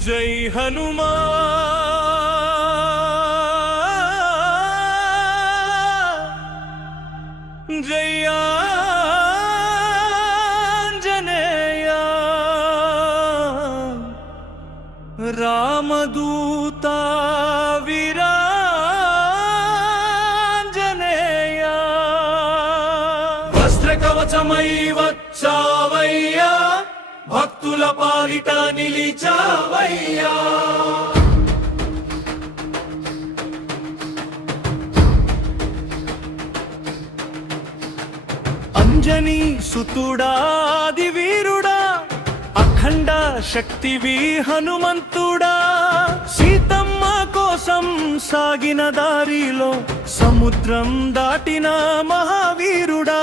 జై హనుమా జై ఆంజనేయ రామదూత వీరాంజనేయ వస్త్రకవచమై వచ్చావయ్యా భక్తుల పాలిట నిలిచావయ్యా అంజనీ సుతుడాది వీరుడా అఖండ శక్తివి హనుమంతుడా సీతమ్మ కోసం సాగిన దారిలో సముద్రం దాటిన మహావీరుడా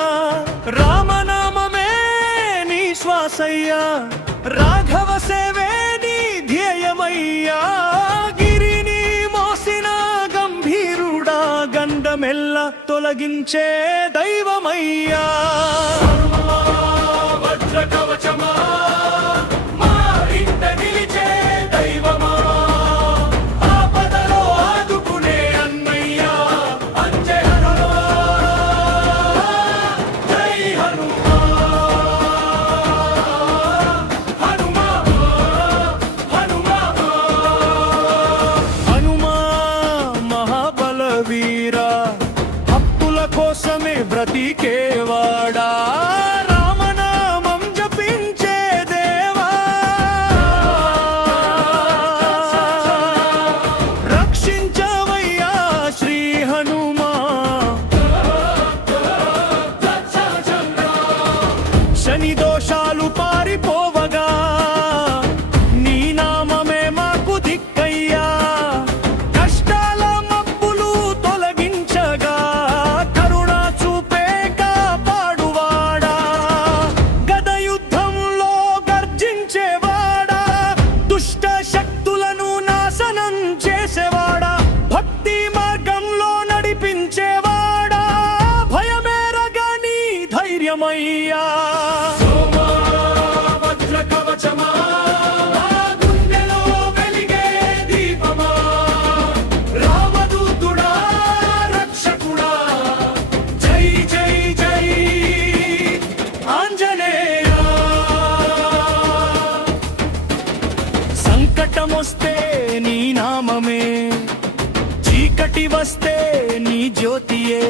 రామనామమే నీ శ్వాసయ్యా రాఘవ సేవే నీ ధ్యేయమయ్యా గిరిని మోసిన గంభీరుడా గండమెల్ల తొలగించే దైవమయ్యా వజ్ర కవచమా మా ఇంట నిలిచే దైవమా ఆపదలో ఆదుకునే అన్నయ్యా అంజయ్ హనుమా జై హనుమా హనుమా హనుమా హనుమా మహాబలవీరా భక్తుల కోసమే బ్రతికేవాడా రామనామం జపించే దేవా రక్షించవయ్యా శ్రీ హనుమా శని దోషాలు పారిపోవగా నీ నామమే మాకు దిక్కయ్యా కష్టాల మబ్బులు తొలగించగా కరుణ చూపే కాపాడువాడా గద యుద్ధంలో గర్జించేవాడా దుష్ట శక్తులను నాశనం చేసేవాడా భక్తి మార్గంలో నడిపించేవాడా భయమేరగా నీ ధైర్యమయ్యా వజ్ర కవచమా గుండెలో వెలిగే దీపమా రామదూతుడా రక్షకుడా జై జై జై ఆంజనేయ సంకటమొస్తే నీ నామమే చీకటి వస్తే నీ జ్యోతియే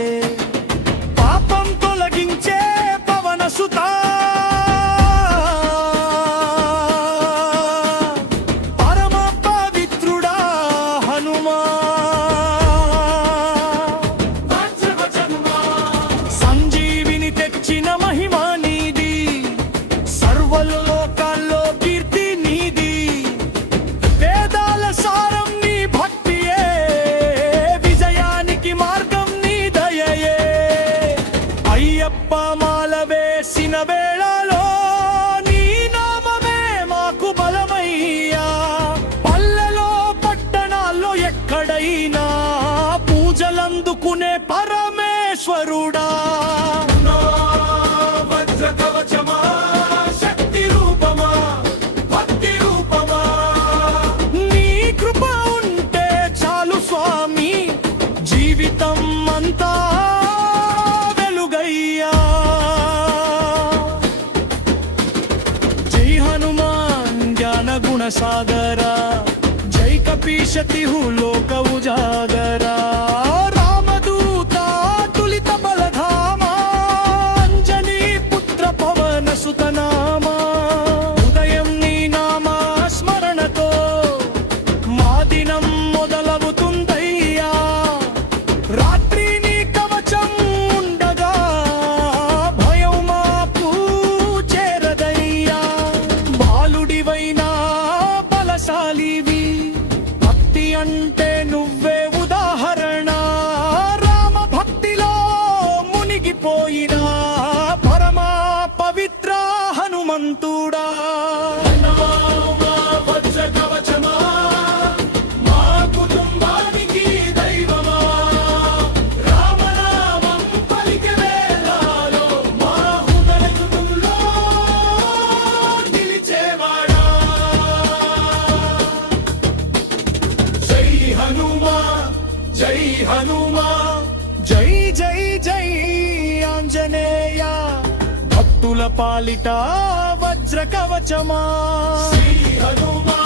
పాపం తొలగించే పవన సుతా పరమ పవిత్రుడా హనుమా సంజీవిని తెచ్చిన మహిమా నీది సర్వలోకాల్లో కీర్తి నీది వేదాల సారం నీ భక్తియే విజయానికి మార్గం నీ దయయే అయ్యప్ప మాల వేసిన వేళలో నీ నామమే మాకు బలమయ్యా పల్లెలో పట్టణాల్లో ఎక్కడైనా పూజలందుకునే పరమేశ్వరుడా వజ్ర కవచమా శక్తి రూపమా భక్తి రూపమా నీ కృప ఉంటే చాలు స్వామి జీవితం అంతా వెలుగయ్యా జై హనుమాన్ జ్ఞాన గుణ సాగరా జై కపీశతి లోక ఉజాగరా రామదూత తులిత బలధామా అంజనీ పుత్ర పవన సుతనామా ఉదయం నీ నామా స్మరణతో మా దినం మొదలవుతుందయ్యా రాత్రి నీ కవచం ఉండగా భయం మాకు చేరదయ్యా బాలుడివైనా బలశాలివి భక్తి అంటే నువ్వే ఉదాహరణ రామ భక్తిలో మునిగిపోయిన పరమా పవిత్ర హనుమంతుడా వజ్ర కవచమా మా కుటుంబానికి దైవమా రామనామం పలికే వేళలో మా హృదయంలో నిలిచేవాడా జై హనుమా జై జై జై ఆంజనేయ భక్తుల పాలిట వజ్ర కవచమా శ్రీ హనుమా